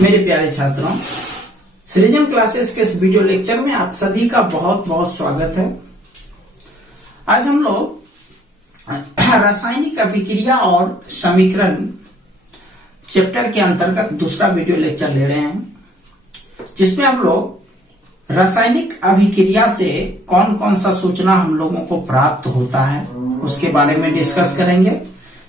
मेरे प्यारे छात्रों, सृजन क्लासेस के इस वीडियो लेक्चर में आप सभी का बहुत बहुत स्वागत है। आज हम लोग रासायनिक अभिक्रिया और समीकरण चैप्टर के अंतर्गत दूसरा वीडियो लेक्चर ले रहे हैं, जिसमें हम लोग रासायनिक अभिक्रिया से कौन कौन सा सूचना हम लोगों को प्राप्त होता है उसके बारे में डिस्कस करेंगे।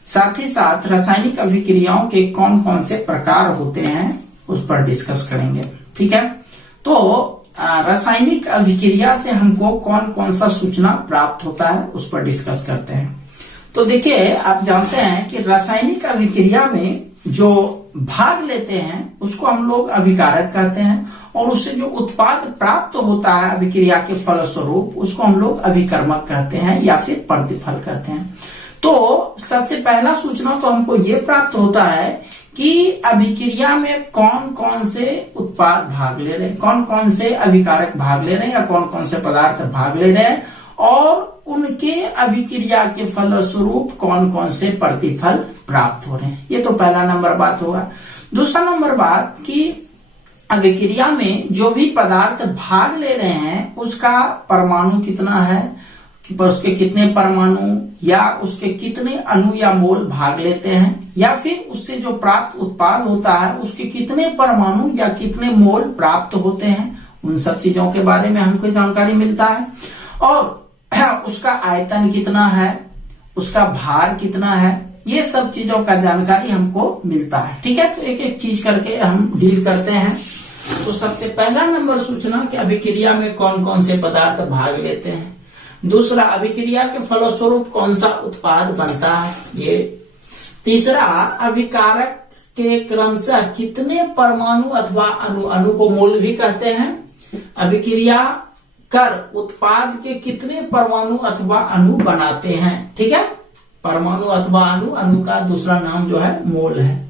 साथ ही साथ रासायनिक अभिक्रियाओं के कौन कौन से प्रकार होते हैं उस पर डिस्कस करेंगे। ठीक है, तो रासायनिक अभिक्रिया से हमको कौन कौन सा सूचना प्राप्त होता है उस पर डिस्कस करते हैं। तो देखिए, आप जानते हैं कि रासायनिक अभिक्रिया में जो भाग लेते हैं उसको हम लोग अभिकारक कहते हैं, और उससे जो उत्पाद प्राप्त होता है अभिक्रिया के फलस्वरूप उसको हम लोग अभिकर्मक कहते हैं या फिर प्रतिफल कहते हैं। तो सबसे पहला सूचना तो हमको ये प्राप्त होता है कि अभिक्रिया में कौन कौन से उत्पाद भाग ले रहे हैं, कौन कौन से अभिकारक भाग ले रहे हैं या कौन कौन से पदार्थ भाग ले रहे हैं, और उनके अभिक्रिया के फलस्वरूप कौन कौन से प्रतिफल प्राप्त हो रहे हैं। ये तो पहला नंबर बात होगा। दूसरा नंबर बात कि अभिक्रिया में जो भी पदार्थ भाग ले रहे हैं उसका परमाणु कितना है, उसके कितने परमाणु या उसके कितने अणु या मोल भाग लेते हैं, या फिर उससे जो प्राप्त उत्पाद होता है उसके कितने परमाणु या कितने मोल प्राप्त होते हैं, उन सब चीजों के बारे में हमको जानकारी मिलता है। और उसका आयतन कितना है, उसका भार कितना है, ये सब चीजों का जानकारी हमको मिलता है। ठीक है, तो एक एक चीज करके हम डील करते हैं। तो सबसे पहला नंबर सूचना कि अभिक्रिया में कौन कौन से पदार्थ भाग लेते हैं। दूसरा, अभिक्रिया के फलस्वरूप कौन सा उत्पाद बनता है ये। तीसरा, अभिकारक के क्रमशः कितने परमाणु अथवा अणु, अणु को मोल भी कहते हैं, अभिक्रिया कर उत्पाद के कितने परमाणु अथवा अणु बनाते हैं। ठीक है, परमाणु अथवा अणु, अणु का दूसरा नाम जो है मोल है।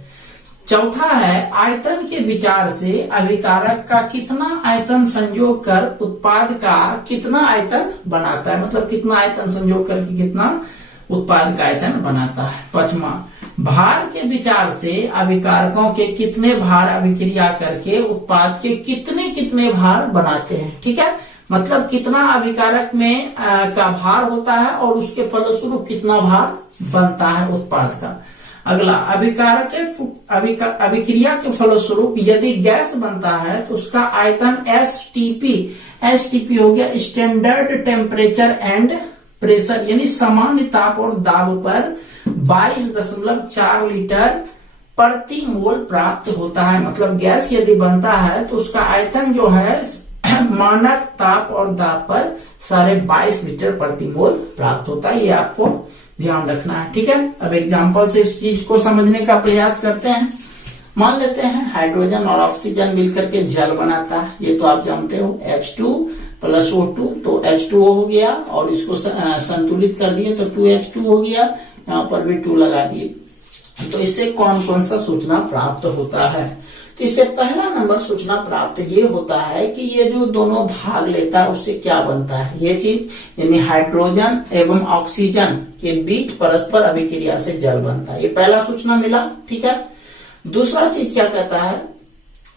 चौथा है, आयतन के विचार से अभिकारक का कितना आयतन संयोग कर उत्पाद का कितना आयतन बनाता है, मतलब कितना आयतन संयोग करके कितना उत्पाद का आयतन बनाता है। पांचवा, भार के विचार से अभिकारकों के कितने भार अभिक्रिया करके उत्पाद के कितने कितने भार बनाते हैं। ठीक है, मतलब कितना अभिकारक में का भार होता है और उसके फलस्वरूप कितना भार बनता है उत्पाद का। अगला, अभिक्रिया के फलस्वरूप यदि गैस बनता है तो उसका आयतन एसटीपी हो गया, स्टैंडर्ड टेम्परेचर एंड प्रेशर, यानी सामान्य ताप और दाब पर 22.4 लीटर प्रति मोल प्राप्त होता है। मतलब गैस यदि बनता है तो उसका आयतन जो है मानक ताप और दाब पर 22.5 लीटर प्रति मोल प्राप्त होता है। ये आपको ध्यान रखना है। ठीक है, अब एग्जांपल से इस चीज को समझने का प्रयास करते हैं। मान लेते हैं हाइड्रोजन और ऑक्सीजन मिलकर के जल बनाता है, ये तो आप जानते हो, H2 + O2, तो H2O हो गया, और इसको संतुलित कर दिए तो 2H2 हो गया, यहाँ पर भी 2 लगा दिए। तो इससे कौन कौन सा सूचना प्राप्त होता है। तो इससे पहला नंबर सूचना प्राप्त ये होता है कि ये जो दोनों भाग लेता है उससे क्या बनता है, ये चीज, यानी हाइड्रोजन एवं ऑक्सीजन के बीच परस्पर अभिक्रिया से जल बनता है। ये पहला सूचना मिला। ठीक है, दूसरा चीज क्या कहता है,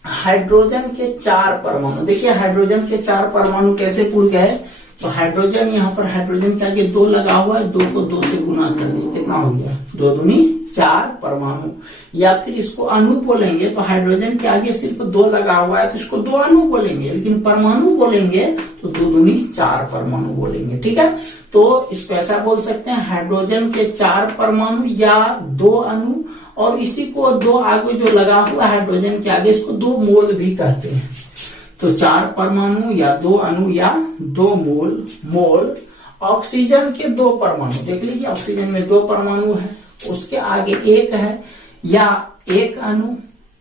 हाइड्रोजन के 4 परमाणु। देखिए, हाइड्रोजन के 4 परमाणु कैसे पूरे गए, तो हाइड्रोजन, यहाँ पर हाइड्रोजन के आगे 2 लगा हुआ है, 2 को 2 से गुना कर दिए, कितना हो गया, 2 दूनी 4 परमाणु। या फिर इसको अणु बोलेंगे तो हाइड्रोजन के आगे सिर्फ 2 लगा हुआ है तो इसको 2 अणु बोलेंगे, लेकिन परमाणु बोलेंगे तो 2 दूनी 4 परमाणु बोलेंगे। ठीक है, तो इसको ऐसा बोल सकते हैं, हाइड्रोजन के 4 परमाणु या 2 अणु, और इसी को 2 आगे जो लगा हुआ हाइड्रोजन के आगे इसको 2 मोल भी कहते हैं। तो 4 परमाणु या 2 अणु या 2 मोल। ऑक्सीजन के 2 परमाणु, देख लीजिए, ऑक्सीजन में 2 परमाणु है, उसके आगे 1 है, या 1 अणु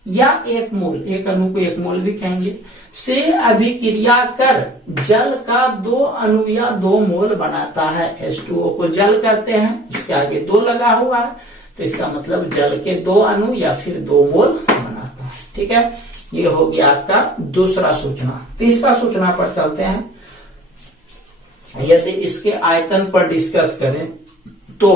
या 1 मोल, 1 अणु को 1 मोल भी कहेंगे, से अभिक्रिया कर जल का 2 अणु या 2 मोल बनाता है। H2O को जल कहते हैं, उसके आगे 2 लगा हुआ है, तो इसका मतलब जल के 2 अणु या फिर 2 मोल बनाता है। ठीक है, ये हो गया आपका दूसरा सूचना। तीसरा सूचना पर चलते हैं। यदि इसके आयतन पर डिस्कस करें तो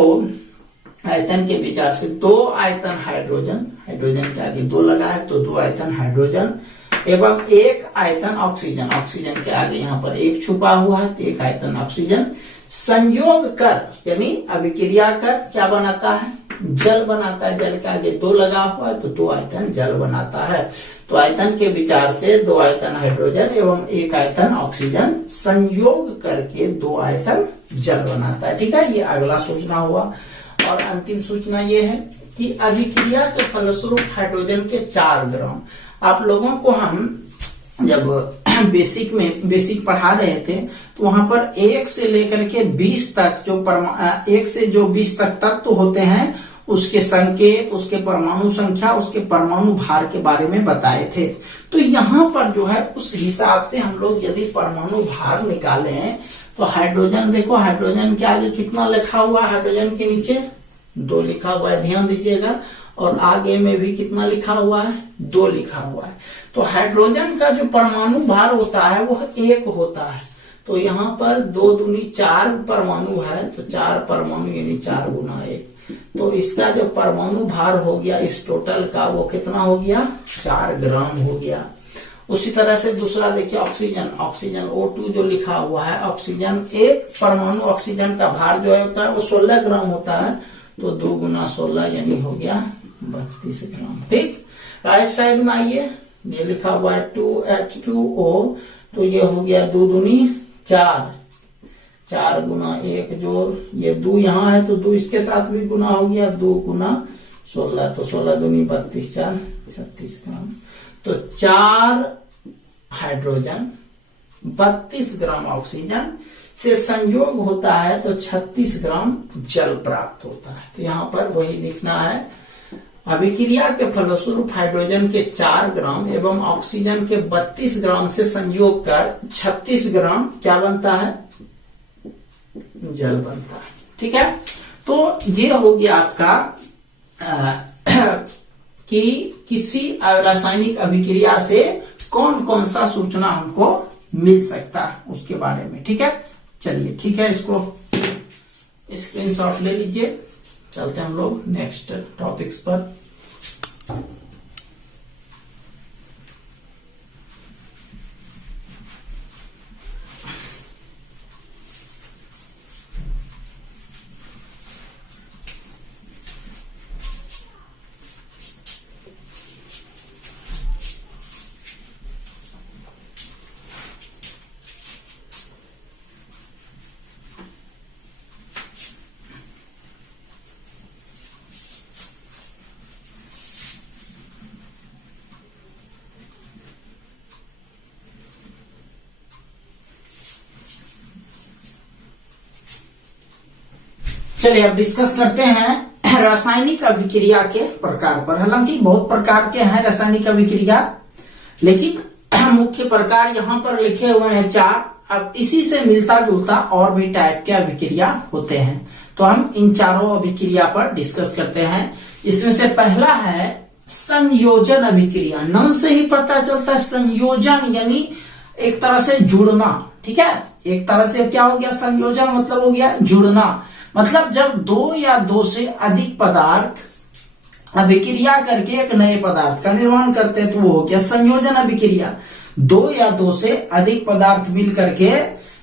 आयतन के विचार से 2 आयतन हाइड्रोजन, हाइड्रोजन के आगे 2 लगा है तो 2 आयतन हाइड्रोजन एवं 1 आयतन ऑक्सीजन, ऑक्सीजन के आगे यहाँ पर 1 छुपा हुआ है तो 1 आयतन ऑक्सीजन संयोग कर यानी अभिक्रिया कर क्या बनाता है, जल बनाता है। जल के आगे 2 लगा हुआ है तो 2 आयतन जल बनाता है। तो आयतन के विचार से 2 आयतन हाइड्रोजन एवं 1 आयतन ऑक्सीजन संयोग करके 2 आयतन जल बनाता है। ठीक है, ये अगला सूचना हुआ। और अंतिम सूचना ये है कि अभिक्रिया के फलस्वरूप हाइड्रोजन के 4 ग्राम। आप लोगों को हम जब बेसिक पढ़ा रहे थे तो वहां पर 1 से लेकर के 20 तक जो 1 से जो 20 तक तत्व होते हैं उसके संकेत, उसके परमाणु संख्या, उसके परमाणु भार के बारे में बताए थे। तो यहाँ पर जो है उस हिसाब से हम लोग यदि परमाणु भार निकाले हैं तो हाइड्रोजन देखो, हाइड्रोजन के आगे कितना लिखा हुआ है, हाइड्रोजन के नीचे 2 लिखा हुआ है, ध्यान दीजिएगा। और आगे में भी कितना लिखा हुआ है, 2 लिखा हुआ है। तो हाइड्रोजन का जो परमाणु भार होता है वो 1 होता है। तो यहाँ पर 2 दूनी 4 परमाणु है तो 4 परमाणु यानी 4 गुना 1। तो इसका जो परमाणु भार हो गया इस टोटल का वो कितना हो गया, 4 ग्राम हो गया। उसी तरह से दूसरा देखिए ऑक्सीजन, ऑक्सीजन O2 जो लिखा हुआ है, ऑक्सीजन 1 परमाणु ऑक्सीजन का भार जो होता है वो 16 ग्राम होता है। तो 2 गुना 16 यानी हो गया 32 ग्राम। ठीक, राइट साइड में आइए, ये लिखा हुआ है 2H2O तो ये हो गया 2 दूनी 4, 4 गुना 1 जोड़ ये 2 यहाँ है तो 2 इसके साथ भी गुना हो गया, 2 गुना 16 तो 16 दूनी 32, 4 36 ग्राम। तो 4 हाइड्रोजन 32 ग्राम ऑक्सीजन से संयोग होता है तो 36 ग्राम जल प्राप्त होता है। तो यहाँ पर वही लिखना है, अभिक्रिया के फलस्वरूप हाइड्रोजन के 4 ग्राम एवं ऑक्सीजन के 32 ग्राम से संयोग कर 36 ग्राम क्या बनता है, जल बनता है। ठीक है, तो ये हो गया आपका कि किसी रासायनिक अभिक्रिया से कौन कौन सा सूचना हमको मिल सकता है उसके बारे में। ठीक है, चलिए ठीक है, इसको स्क्रीनशॉट ले लीजिए। चलते हैं हम लोग नेक्स्ट टॉपिक्स पर। चलिए अब डिस्कस करते हैं रासायनिक अभिक्रिया के प्रकार पर। हालांकि बहुत प्रकार के हैं रासायनिक अभिक्रिया, लेकिन मुख्य प्रकार यहाँ पर लिखे हुए हैं 4। अब इसी से मिलता जुलता और भी टाइप के अभिक्रिया होते हैं, तो हम इन चारों अभिक्रिया पर डिस्कस करते हैं। इसमें से पहला है संयोजन अभिक्रिया। नाम से ही पता चलता है संयोजन यानी एक तरह से जुड़ना। ठीक है, एक तरह से क्या हो गया, संयोजन मतलब हो गया जुड़ना। मतलब जब 2 या 2 से अधिक पदार्थ अभिक्रिया करके एक नए पदार्थ का निर्माण करते हैं तो वो हो गया संयोजन अभिक्रिया। 2 या 2 से अधिक पदार्थ मिल करके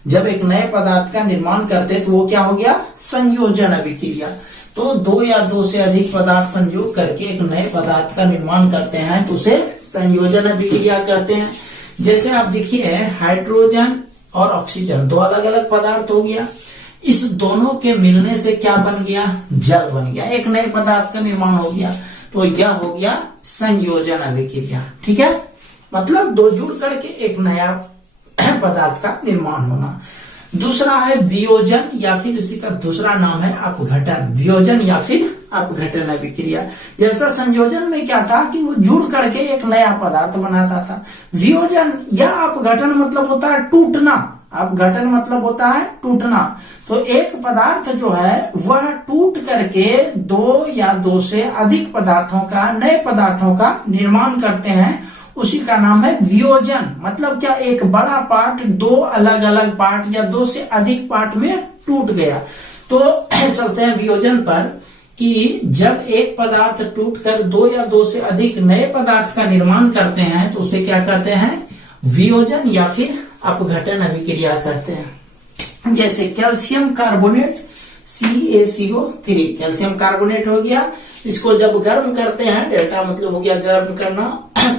जब एक नए पदार्थ का निर्माण करते हैं तो वो क्या हो गया, संयोजन अभिक्रिया। तो 2 या 2 से अधिक पदार्थ संयोग करके एक नए पदार्थ का निर्माण करते हैं तो उसे संयोजन अभिक्रिया करते हैं। जैसे आप देखिए हाइड्रोजन और ऑक्सीजन 2 अलग अलग पदार्थ हो गया, इस दोनों के मिलने से क्या बन गया, जल बन गया, एक नए पदार्थ का निर्माण हो गया। तो यह हो गया संयोजन अभिक्रिया। ठीक है, मतलब 2 जुड़ करके एक नया पदार्थ का निर्माण होना। दूसरा है वियोजन या फिर इसी का दूसरा नाम है अपघटन। वियोजन या फिर अपघटन अभिक्रिया। जैसा संयोजन में क्या था कि वो जुड़ करके एक नया पदार्थ बनाता था। वियोजन या अपघटन मतलब होता है टूटना। अपघटन मतलब होता है टूटना। तो एक पदार्थ जो है वह टूट करके 2 या 2 से अधिक पदार्थों का, नए पदार्थों का निर्माण करते हैं, उसी का नाम है वियोजन। मतलब क्या, एक बड़ा पार्ट 2 अलग अलग पार्ट या 2 से अधिक पार्ट में टूट गया। तो चलते हैं वियोजन पर कि जब एक पदार्थ टूटकर दो या दो से अधिक नए पदार्थ का निर्माण करते हैं तो उसे क्या कहते हैं, वियोजन या फिर अपघटन अभिक्रिया कहते हैं। जैसे calcium carbonate CaCO3, calcium carbonate हो गया, इसको जब गर्म करते हैं, डेल्टा मतलब हो गया गर्म करना,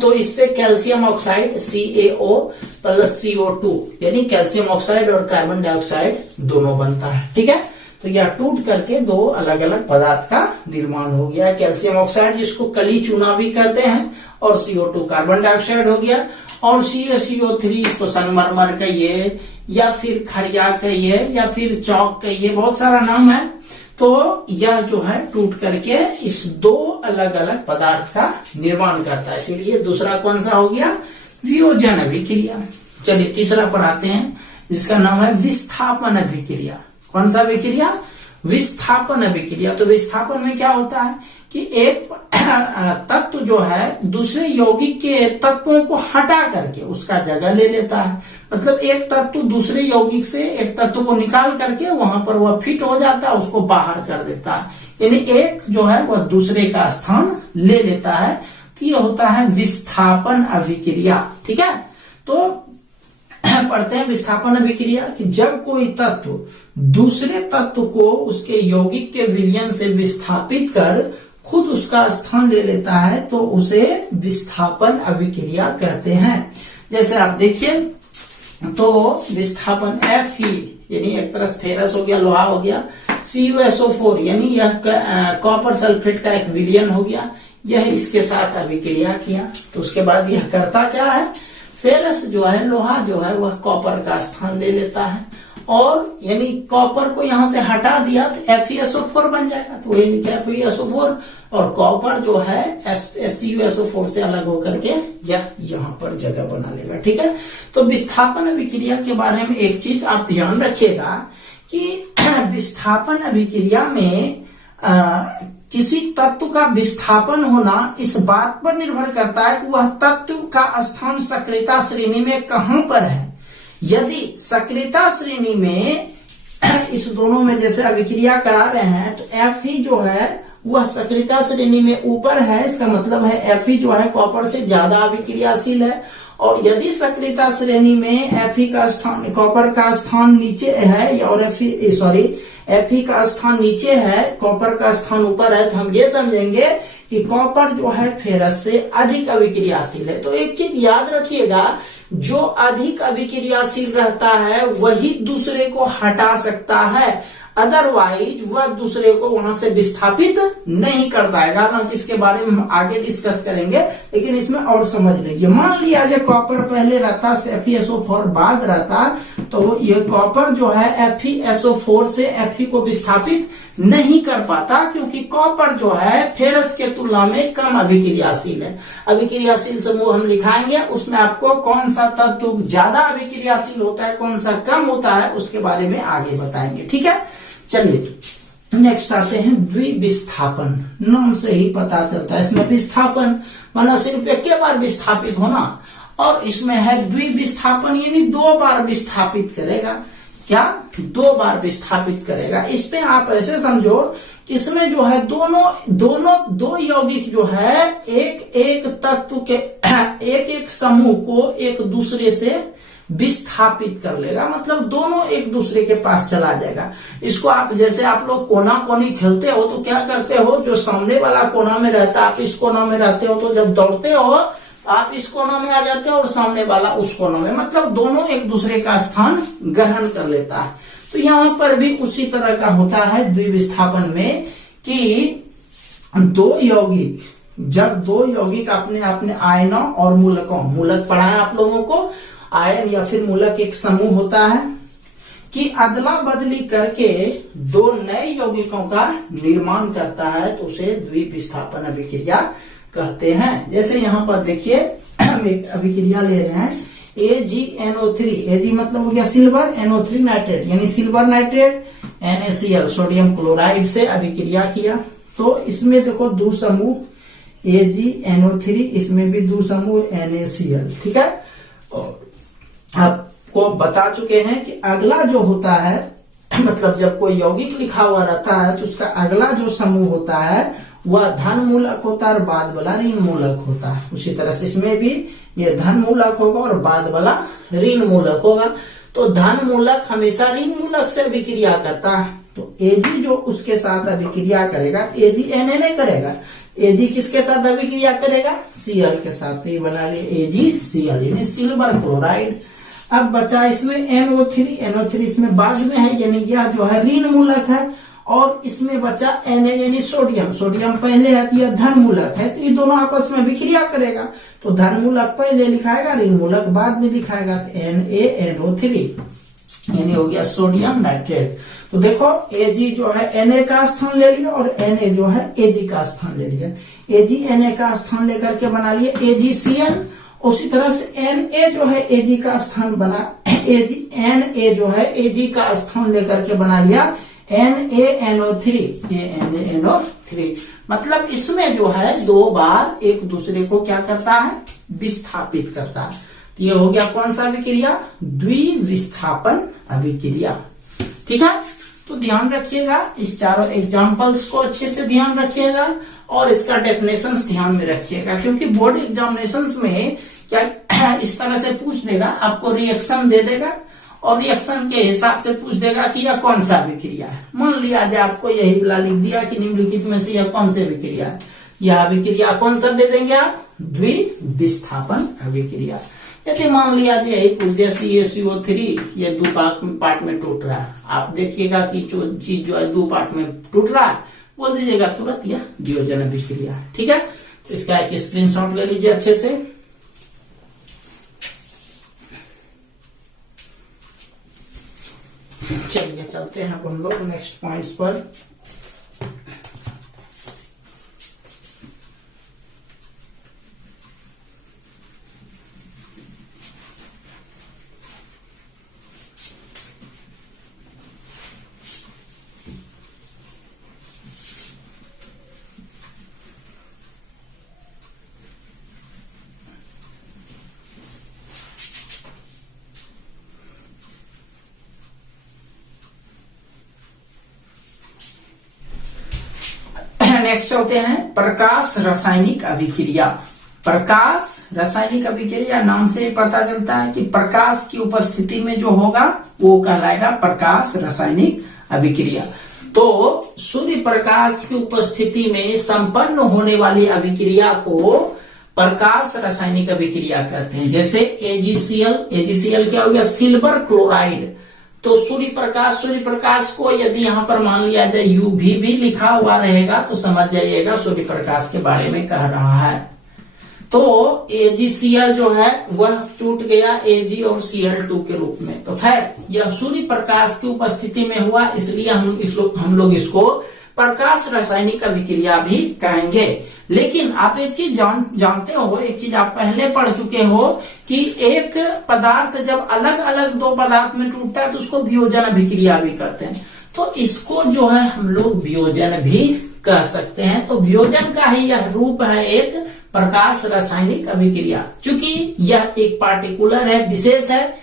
तो इससे calcium oxide CaO plus CO2 यानी कैल्शियम ऑक्साइड और कार्बन डाइऑक्साइड दोनों बनता है। ठीक है, तो यह टूट करके दो अलग अलग पदार्थ का निर्माण हो गया। कैल्शियम ऑक्साइड जिसको कली चूना भी कहते हैं, और CO2 कार्बन डाइऑक्साइड हो गया, और CaCO3 इसको संगमरमर कहिए या फिर खरिया कहिए या फिर चौक कहिए, बहुत सारा नाम है। तो यह जो है टूट करके इस दो अलग अलग पदार्थ का निर्माण करता है, इसीलिए दूसरा कौन सा हो गया, वियोजन अभिक्रिया। चलिए तीसरा पर आते हैं, जिसका नाम है विस्थापन अभिक्रिया। कौन सा अभिक्रिया, विस्थापन अभिक्रिया। तो विस्थापन में क्या होता है कि एक तत्व जो है दूसरे यौगिक के तत्वों को हटा करके उसका जगह ले लेता है। मतलब एक तत्व दूसरे यौगिक से एक तत्व को निकाल करके वहां पर वह फिट हो जाता है, उसको बाहर कर देता है, यानी एक जो है वह दूसरे का स्थान ले लेता है। तो यह होता है विस्थापन अभिक्रिया। ठीक है, तो पढ़ते हैं विस्थापन अभिक्रिया कि जब कोई तत्व दूसरे तत्व को उसके यौगिक के विलयन से विस्थापित कर खुद उसका स्थान ले लेता है तो उसे विस्थापन अभिक्रिया कहते हैं। जैसे आप देखिए, तो विस्थापन Fe यानी एक तरह फेरस हो गया, लोहा हो गया, CuSO4 यानी यह कॉपर सल्फेट का एक विलयन हो गया, यह इसके साथ अभिक्रिया किया, तो उसके बाद यह करता क्या है, फेरस जो है, लोहा जो है, वह कॉपर का स्थान ले लेता है, और यानी कॉपर को यहां से हटा दिया तो FeSO4 बन जाएगा, तो वही लिखा है FeSO4, और कॉपर जो है CuSO4 से अलग होकर के यह यहाँ पर जगह बना लेगा। ठीक है, तो विस्थापन अभिक्रिया के बारे में एक चीज आप ध्यान रखिएगा कि विस्थापन अभिक्रिया में किसी तत्व का विस्थापन होना इस बात पर निर्भर करता है कि वह तत्व का स्थान सक्रियता श्रेणी में कहां पर है। यदि सक्रियता श्रेणी में इस दोनों में जैसे अभिक्रिया करा रहे हैं तो Fe जो है वह सक्रियता श्रेणी में ऊपर है, इसका मतलब है Fe जो है कॉपर से ज्यादा अभिक्रियाशील है, और यदि सक्रियता श्रेणी में Fe का स्थान, कॉपर का स्थान नीचे है, और Fe का स्थान नीचे है, कॉपर का स्थान ऊपर है, तो हम ये समझेंगे कि कॉपर जो है फेरस से अधिक अभिक्रियाशील है। तो एक चीज याद रखिएगा, जो अधिक अभिक्रियाशील रहता है वही दूसरे को हटा सकता है, अदरवाइज वह दूसरे को वहां से विस्थापित नहीं कर पाएगा। ना कि इसके बारे में हम आगे डिस्कस करेंगे, लेकिन इसमें और समझ लीजिए। मान लिया जो कॉपर पहले रहता, FeSO4 बाद रहता, तो ये कॉपर जो है FeSO4 से Fe को विस्थापित नहीं कर पाता, क्योंकि कॉपर जो है फेरस के तुलना में कम अभिक्रियाशील है। अभिक्रियाशील समूह हम लिखाएंगे, उसमें आपको कौन सा तत्व ज्यादा अभिक्रियाशील होता है, कौन सा कम होता है, उसके बारे में आगे बताएंगे। ठीक है, चलिए नेक्स्ट आते हैं द्विविस्थापन। नाम से ही पता चलता है इसमें विस्थापन माना सिर्फ एक बार विस्थापित होना, और इसमें है द्विविस्थापन यानी दो बार विस्थापित करेगा। क्या, दो बार विस्थापित करेगा। इस पे आप ऐसे समझो कि इसमें जो है दो यौगिक जो है एक तत्व के एक समूह को एक दूसरे से विस्थापित कर लेगा, मतलब दोनों एक दूसरे के पास चला जाएगा। इसको आप जैसे आप लोग कोना कोनी खेलते हो तो क्या करते हो, जो सामने वाला कोना में रहता है आप इस कोना में रहते हो, तो जब दौड़ते हो आप इस कोना में आ जाते हो और सामने वाला उस कोना में, मतलब दोनों एक दूसरे का स्थान ग्रहण कर लेता है। तो यहाँ पर भी उसी तरह का होता है द्विविस्थापन में कि जब दो यौगिक अपने अपने आयनों और मूलक पढ़ा है आप लोगों को, आयन या फिर मूलक एक समूह होता है कि अदला बदली करके दो नए यौगिकों का निर्माण करता है, तो उसे द्विविस्थापन अभिक्रिया कहते हैं। जैसे यहाँ पर देखिए हम एक अभिक्रिया ले रहे हैं AgNO3, Ag मतलब हो गया सिल्वर, NO3 नाइट्रेट यानी silver nitrate NaCl sodium chloride से अभिक्रिया किया, तो इसमें देखो दो समूह AgNO3, इसमें भी दो समूह NaCl। ठीक है, आपको बता चुके हैं कि अगला जो होता है मतलब जब कोई यौगिक लिखा हुआ रहता है तो उसका अगला जो समूह होता है वह धन मूलक होता है और बाद वाला ऋण मूलक होता है। उसी तरह से इसमें भी ये धन मूलक होगा और बाद वाला ऋण मूलक होगा। तो धन मूलक हमेशा ऋण मूलक से अभिक्रिया करता है। तो Ag जो उसके साथ अभिक्रिया करेगा, Ag Na करेगा, Ag किसके साथ अभिक्रिया करेगा? Cl के साथ। तो ये बना लिए AgCl यानी सिल्वर क्लोराइड। अब बचा इसमें NO3 इसमें बाद में है यानी यह जो है ऋण मूलक है, और इसमें बचा Na यानी सोडियम पहले है तो यह धन मूलक है। तो ये दोनों आपस में अभिक्रिया करेगा, तो धन मूलक पहले लिखाएगा, ऋण मूलक बाद में लिखाएगा। तो NaNO3 यानी हो गया सोडियम नाइट्रेट। तो देखो Ag जो है Na का स्थान ले लिया और Na जो है Ag का स्थान ले लिया। Ag Na का स्थान लेकर के बना लिए AgCl। उसी तरह से Na जो है Ag का स्थान बना Na जो है Ag का स्थान लेकर के बना लिया NaNO3। मतलब इसमें जो है दो बार एक दूसरे को क्या करता है? विस्थापित करता है। तो ये हो गया कौन सा अभिक्रिया? द्विविस्थापन अभिक्रिया। ठीक है, तो ध्यान रखिएगा, इस चारों एग्जांपल्स को अच्छे से ध्यान रखिएगा और इसका डेफिनेशंस ध्यान में रखिएगा, क्योंकि बोर्ड एग्जामिनेशंस में क्या इस तरह से पूछ देगा, आपको रिएक्शन दे देगा और रिएक्शन के हिसाब से पूछ देगा कि यह कौन सा अभिक्रिया है। मान लिया जाए आपको यही वाला लिख दिया कि निम्नलिखित में से यह कौन सी अभिक्रिया है, यह अभिक्रिया कौन सा दे देंगे आप? द्विविस्थापन अभिक्रिया। यदि मान लिया जाए यही पूछ दिया CaCO3 ये दो पार्ट में टूट रहा है, आप देखिएगा कि जो चीज जो है दो पार्ट में टूट रहा है, बोल दीजिएगा तुरंत यह वियोजन अभिक्रिया है। ठीक है, तो इसका एक स्क्रीनशॉट ले लीजिए अच्छे से। चलिए चलते हैं अब हम लोग नेक्स्ट पॉइंट्स पर। नेक्स्ट चलते हैं प्रकाश रासायनिक अभिक्रिया। प्रकाश रासायनिक अभिक्रिया नाम से पता चलता है कि प्रकाश की उपस्थिति में जो होगा वो कहलाएगा प्रकाश रासायनिक अभिक्रिया। तो सूर्य प्रकाश की उपस्थिति में संपन्न होने वाली अभिक्रिया को प्रकाश रासायनिक अभिक्रिया कहते हैं। जैसे AgCl क्या हो गया? Silver chloride. तो सूर्य प्रकाश को यदि यहाँ पर मान लिया जाए UV भी लिखा हुआ रहेगा तो समझ जाइएगा सूर्य प्रकाश के बारे में कह रहा है। तो AgCl जो है वह टूट गया Ag और Cl2 के रूप में। तो खैर यह सूर्य प्रकाश की उपस्थिति में हुआ, इसलिए हम लोग इसको प्रकाश रासायनिक अभिक्रिया भी कहेंगे। लेकिन आप एक चीज जानते हो, एक चीज आप पहले पढ़ चुके हो कि एक पदार्थ जब अलग अलग दो पदार्थ में टूटता है तो उसको वियोजन अभिक्रिया भी कहते हैं। तो इसको जो है हम लोग वियोजन भी कह सकते हैं। तो वियोजन का ही यह रूप है एक प्रकाश रासायनिक अभिक्रिया। चूंकि यह एक पार्टिकुलर है, विशेष है,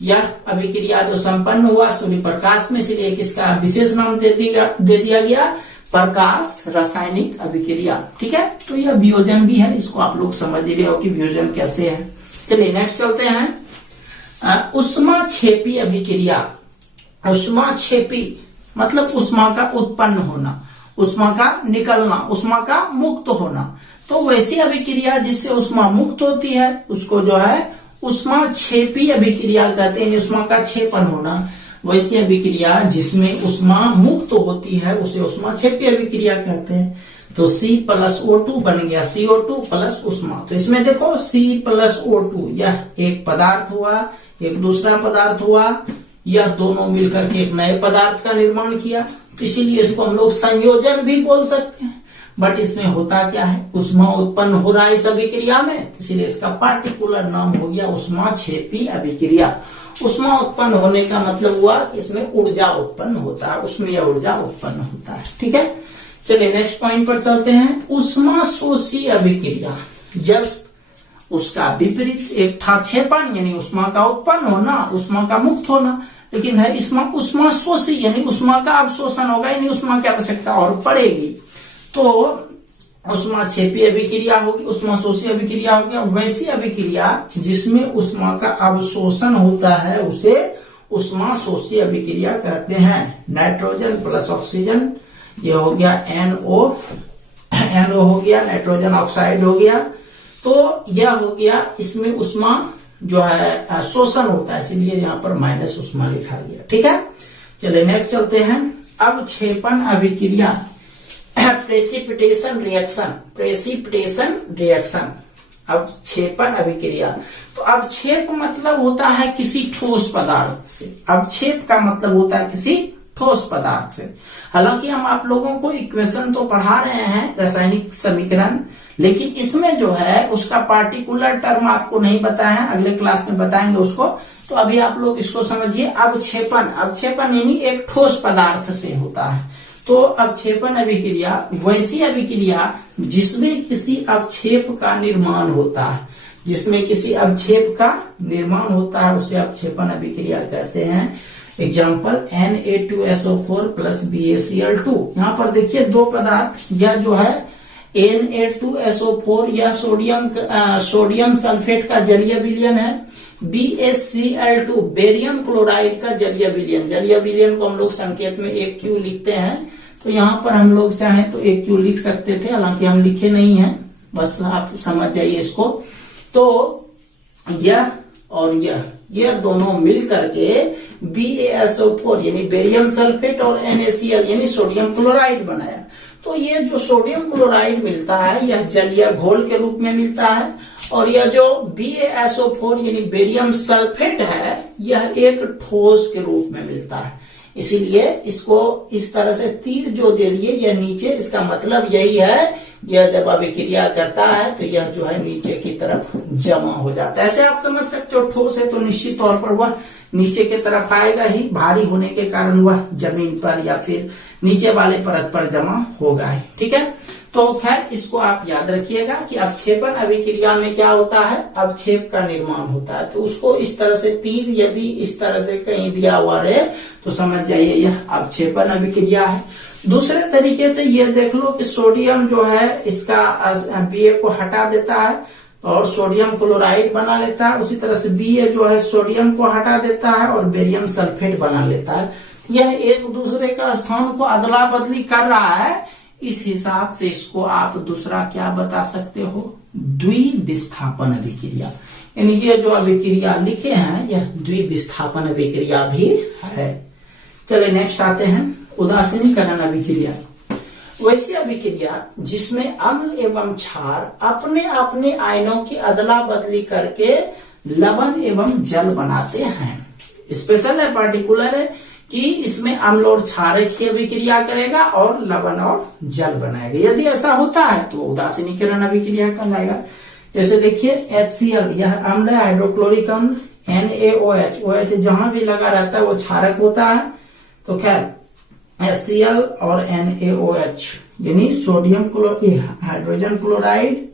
यह अभिक्रिया जो संपन्न हुआ सूर्य प्रकाश में, इसलिए किसका विशेष नाम दे दिया गया? प्रकाश रासायनिक अभिक्रिया। ठीक है, तो यह वियोजन भी है, इसको आप लोग समझ रहे हो कि वियोजन कैसे है। चलिए नेक्स्ट चलते हैं ऊष्माक्षेपी अभिक्रिया। ऊष्माक्षेपी मतलब ऊष्मा का उत्पन्न होना, ऊष्मा का निकलना, ऊष्मा का मुक्त होना। तो वैसी अभिक्रिया जिससे ऊष्मा मुक्त होती है उसको जो है ऊष्माक्षेपी अभिक्रिया कहते हैं, ऊष्मा का क्षेपण होना। वैसी अभिक्रिया जिसमें ऊष्मा मुक्त होती है उसे ऊष्माक्षेपी अभिक्रिया कहते हैं। तो C+O2 बन गया, CO2 प्लस ऊष्मा। तो इसमें देखो C+O2 यह एक पदार्थ हुआ, एक दूसरा पदार्थ हुआ, यह दोनों मिलकर के एक नए पदार्थ का निर्माण किया। तो इसीलिए इसको हम लोग संयोजन भी बोल सकते हैं। बट इसमें होता क्या है? ऊष्मा उत्पन्न हो रहा है इस अभिक्रिया में, इसलिए इसका पार्टिकुलर नाम हो गया ऊष्माक्षेपी अभिक्रिया। ऊष्मा उत्पन्न होने का मतलब हुआ कि इसमें ऊर्जा उत्पन्न होता है, उसमें यह ऊर्जा उत्पन्न होता है। ठीक है, चलिए नेक्स्ट पॉइंट पर चलते हैं ऊष्मा शोषी अभिक्रिया। जस्ट उसका विपरीत, एक था क्षेपण यानी ऊष्मा का उत्पन्न होना, ऊष्मा का मुक्त होना, लेकिन है इसमें उष्मा शोषी, यानी उष्मा का अवशोषण होगा, यानी उष्मा की आवश्यकता और पड़ेगी। तो उष्मा क्षेपी अभिक्रिया होगी, उष्मा शोषी अभिक्रिया होगी। वैसी अभिक्रिया जिसमें उष्मा का अवशोषण होता है उसे उष्मा शोषी अभिक्रिया कहते हैं। नाइट्रोजन प्लस ऑक्सीजन, ये हो गया NO हो गया, नाइट्रोजन ऑक्साइड हो गया। तो यह हो गया, इसमें उष्मा जो है शोषण होता है, इसलिए यहाँ पर माइनस उष्मा लिखा गया। ठीक है, चलिए नेक्स्ट चलते हैं। अवक्षेपण अभिक्रिया, प्रेसिपिटेशन रिएक्शन, अवक्षेपण अभिक्रिया। तो अवक्षेप मतलब होता है किसी ठोस पदार्थ से, अवक्षेप का मतलब होता है किसी ठोस पदार्थ से। हालांकि हम आप लोगों को इक्वेशन तो पढ़ा रहे हैं, रासायनिक समीकरण, लेकिन इसमें जो है उसका पार्टिकुलर टर्म आपको नहीं पता है, अगले क्लास में बताएंगे उसको। तो अभी आप लोग इसको समझिए। अवक्षेपण यानी एक ठोस पदार्थ से होता है। तो अवक्षेपण अभिक्रिया वैसी अभिक्रिया जिसमें किसी अवक्षेप का निर्माण होता है, जिसमें किसी अवक्षेप का निर्माण होता है उसे अवक्षेपण अभिक्रिया कहते हैं। Example Na2SO4 plus BaCl2। यहाँ पर देखिए दो पदार्थ, यह जो है Na2SO4 यह सोडियम सल्फेट का जलीय विलयन है। BaCl2 बेरियम क्लोराइड का जलीय विलयन, जलीय विलयन को हम लोग संकेत में AQ लिखते हैं। तो यहाँ पर हम लोग चाहें तो AQ लिख सकते थे, हालांकि हम लिखे नहीं है, बस आप समझ जाइए इसको। तो यह और यह दोनों मिल करके BaSO4 यानी बेरियम सल्फेट और NaCl यानी सोडियम क्लोराइड बनाया। तो ये जो सोडियम क्लोराइड मिलता है यह जलीय घोल के रूप में मिलता है, और यह जो BaSO4 यानी बेरियम सल्फेट है यह एक ठोस के रूप में मिलता है। इसीलिए इसको इस तरह से तीर जो दे दिए यह नीचे, इसका मतलब यही है यह जब अभिक्रिया करता है तो यह जो है नीचे की तरफ जमा हो जाता है। ऐसे आप समझ सकते हो, ठोस है तो निश्चित तौर पर वह नीचे की तरफ आएगा ही, भारी होने के कारण वह जमीन पर या फिर नीचे वाले परत पर जमा होगा ही। ठीक है, तो खैर इसको आप याद रखिएगा कि अवक्षेपण अभिक्रिया में क्या होता है, अवक्षेप का निर्माण होता है। तो उसको इस तरह से तीर यदि इस तरह से कहीं दिया हुआ रहे तो समझ जाइए यह अवक्षेपण अभिक्रिया है। दूसरे तरीके से यह देख लो कि सोडियम जो है इसका Ba को हटा देता है और सोडियम क्लोराइड बना लेता है। उसी तरह से Ba जो है सोडियम को हटा देता है और बेरियम सल्फेट बना लेता है। यह एक दूसरे का स्थान को अदला बदली कर रहा है। इस हिसाब से इसको आप दूसरा क्या बता सकते हो, द्विविस्थापन अभिक्रिया। यानी ये जो अभिक्रिया लिखे हैं यह द्विविस्थापन अभिक्रिया भी है। चलिए नेक्स्ट आते हैं, उदासीनीकरण अभिक्रिया। वैसी अभिक्रिया जिसमें अम्ल एवं क्षार अपने अपने आयनों की अदला बदली करके लवण एवं जल बनाते हैं। स्पेशल है, पार्टिकुलर है कि इसमें अम्ल और क्षार की अभिक्रिया करेगा और लवण और जल बनाएगा। यदि ऐसा होता है तो उदासीनीकरण अभिक्रिया कहलाएगा। जैसे देखिए HCl यह अम्ल है, हाइड्रोक्लोरिक अम्ल, NaOH, OH जहां भी लगा रहता है वो क्षारक होता है। तो खैर HCl और NaOH यानी सोडियम हाइड्रोजन क्लोराइड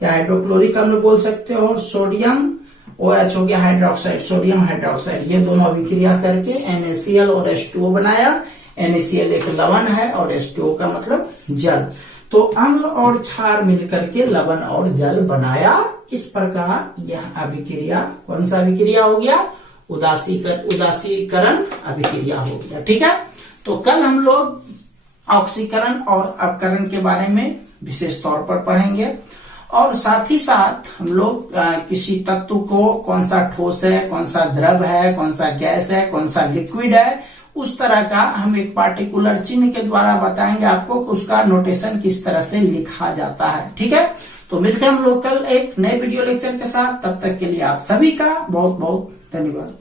या हाइड्रोक्लोरिक अम्ल बोल सकते हो, और सोडियम OH हो गया हाइड्रोक्साइड, सोडियम हाइड्रोक्साइड, ये दोनों अभिक्रिया करके NaCl और H2O बनाया। NaCl एक लवण है और H2O का मतलब जल। तो अम्ल और क्षार मिलकर के लवण और जल बनाया। इस प्रकार यह अभिक्रिया कौन सा अभिक्रिया हो गया, उदासीकरण अभिक्रिया हो गया। ठीक है, तो कल हम लोग ऑक्सीकरण और अपकरण के बारे में विशेष तौर पर पढ़ेंगे, और साथ ही साथ हम लोग किसी तत्व को कौन सा ठोस है, कौन सा द्रव है, कौन सा गैस है, कौन सा लिक्विड है, उस तरह का हम एक पार्टिकुलर चिन्ह के द्वारा बताएंगे आपको कि उसका नोटेशन किस तरह से लिखा जाता है। ठीक है, तो मिलते हैं हम लोग कल एक नए वीडियो लेक्चर के साथ। तब तक के लिए आप सभी का बहुत बहुत धन्यवाद।